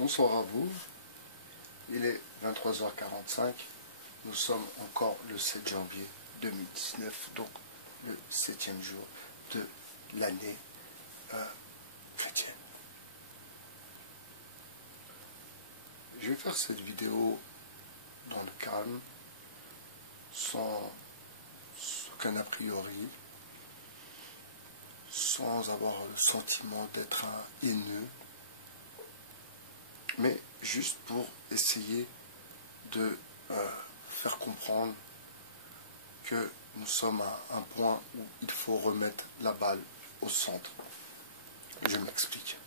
Bonsoir à vous, il est 23h45, nous sommes encore le 7 janvier 2019, donc le 7e jour de l'année chrétienne. Je vais faire cette vidéo dans le calme, sans aucun a priori, sans avoir le sentiment d'être un haineux, mais juste pour essayer de faire comprendre que nous sommes à un point où il faut remettre la balle au centre. Je m'explique.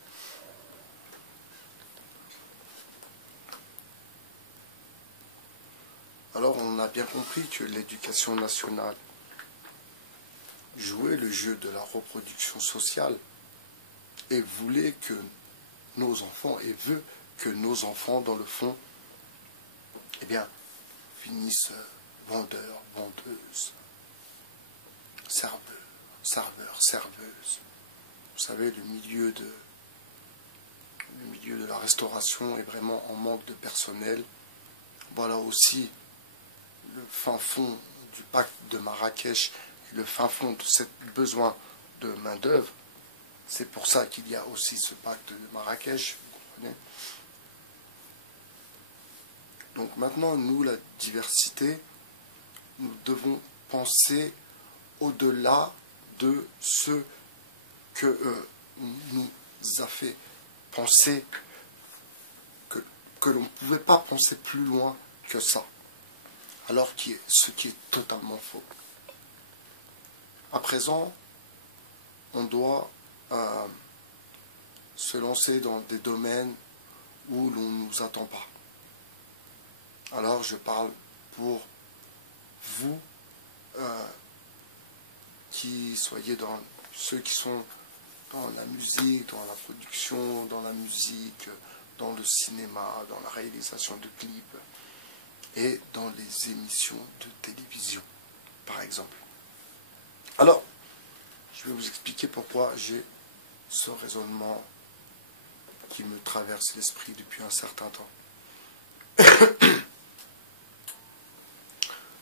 Alors on a bien compris que l'éducation nationale jouait le jeu de la reproduction sociale et voulait que nos enfants, et veut que nos enfants, dans le fond, eh bien, finissent vendeurs, vendeuses, serveurs, serveuses. Vous savez, le milieu de la restauration est vraiment en manque de personnel. Voilà aussi le fin fond du pacte de Marrakech, et le fin fond de ce besoin de main-d'œuvre. C'est pour ça qu'il y a aussi ce pacte de Marrakech, vous comprenez. Donc maintenant, nous, la diversité, nous devons penser au-delà de ce que nous a fait penser que l'on ne pouvait pas penser plus loin que ça. Alors ce qui est totalement faux. À présent, on doit se lancer dans des domaines où l'on ne nous attend pas. Alors je parle pour vous qui soyez dans ceux qui sont dans la musique, dans la production, dans la musique, dans le cinéma, dans la réalisation de clips et dans les émissions de télévision, par exemple. Alors, je vais vous expliquer pourquoi j'ai ce raisonnement qui me traverse l'esprit depuis un certain temps.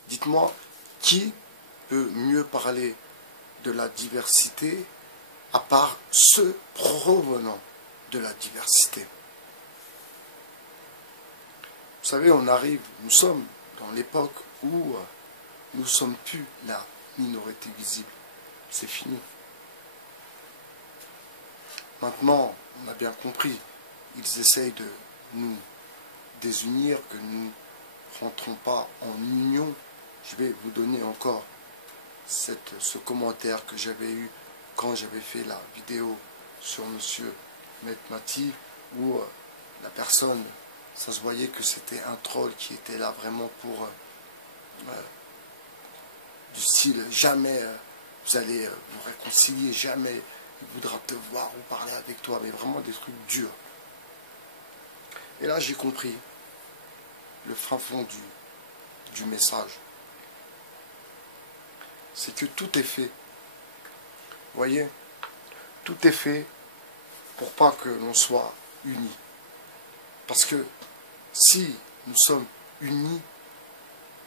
Dites-moi, qui peut mieux parler de la diversité à part ceux provenant de la diversité? Vous savez, nous sommes dans l'époque où nous ne sommes plus la minorité visible. C'est fini. Maintenant, on a bien compris, ils essayent de nous désunir, que nous ne rentrons pas en union. Je vais vous donner encore ce commentaire que j'avais eu quand j'avais fait la vidéo sur monsieur Metmati, où la personne, ça se voyait que c'était un troll qui était là vraiment pour du style jamais vous allez vous réconcilier, jamais il voudra te voir ou parler avec toi, mais vraiment des trucs durs. Et là j'ai compris le fin fond du message. C'est que tout est fait. Vous voyez, tout est fait pour pas que l'on soit unis. Parce que si nous sommes unis,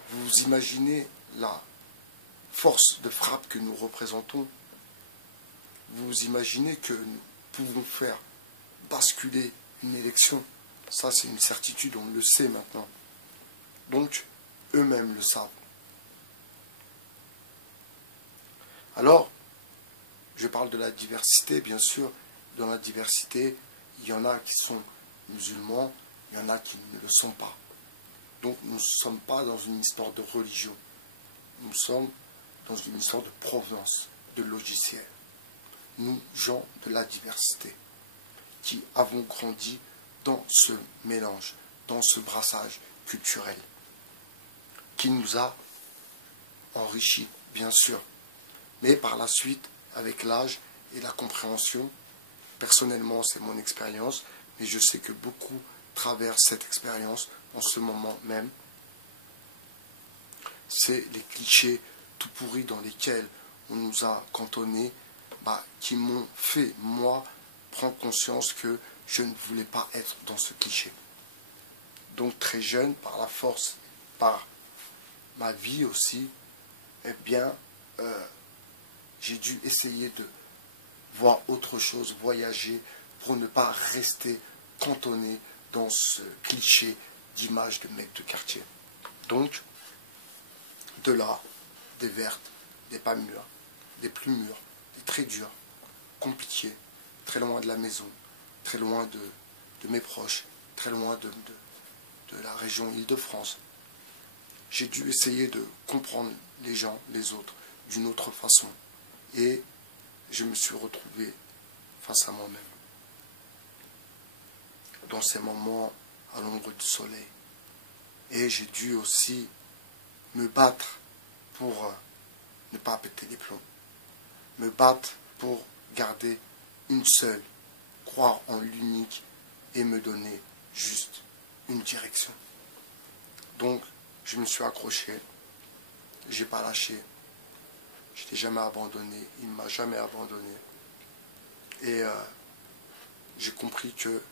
vous imaginez la force de frappe que nous représentons. Vous imaginez que nous pouvons faire basculer une élection. Ça, c'est une certitude, on le sait maintenant. Donc, eux-mêmes le savent. Alors, je parle de la diversité, bien sûr. Dans la diversité, il y en a qui sont musulmans, il y en a qui ne le sont pas. Donc, nous ne sommes pas dans une histoire de religion. Nous sommes dans une histoire de provenance, de logiciel. Nous, gens de la diversité, qui avons grandi dans ce mélange, dans ce brassage culturel, qui nous a enrichis, bien sûr. Mais par la suite, avec l'âge et la compréhension, personnellement, c'est mon expérience, mais je sais que beaucoup traversent cette expérience en ce moment même. C'est les clichés tout pourris dans lesquels on nous a cantonnés, qui m'ont fait, moi, prendre conscience que je ne voulais pas être dans ce cliché. Donc très jeune, par la force, par ma vie aussi, eh bien, j'ai dû essayer de voir autre chose, voyager, pour ne pas rester cantonné dans ce cliché d'image de mec de quartier. Donc, de là, des vertes, des pas mûres, des plus mûres, des très dures, compliquées, très loin de la maison, très loin de mes proches, très loin de la région Île-de-France. J'ai dû essayer de comprendre les gens, les autres, d'une autre façon. Et je me suis retrouvé face à moi-même. Dans ces moments à l'ombre du soleil. Et j'ai dû aussi me battre pour ne pas péter les plombs. Me battre pour garder une seule, croire en l'unique et me donner juste une direction. Donc, je me suis accroché, j'ai pas lâché, je n'ai jamais abandonné, il ne m'a jamais abandonné. Et j'ai compris que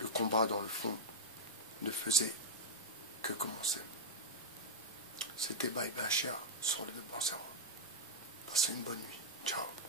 le combat, dans le fond, ne faisait que commencer. C'était Bye Bye Cher sur le Bon Cerveau. Passez une bonne nuit. Ciao.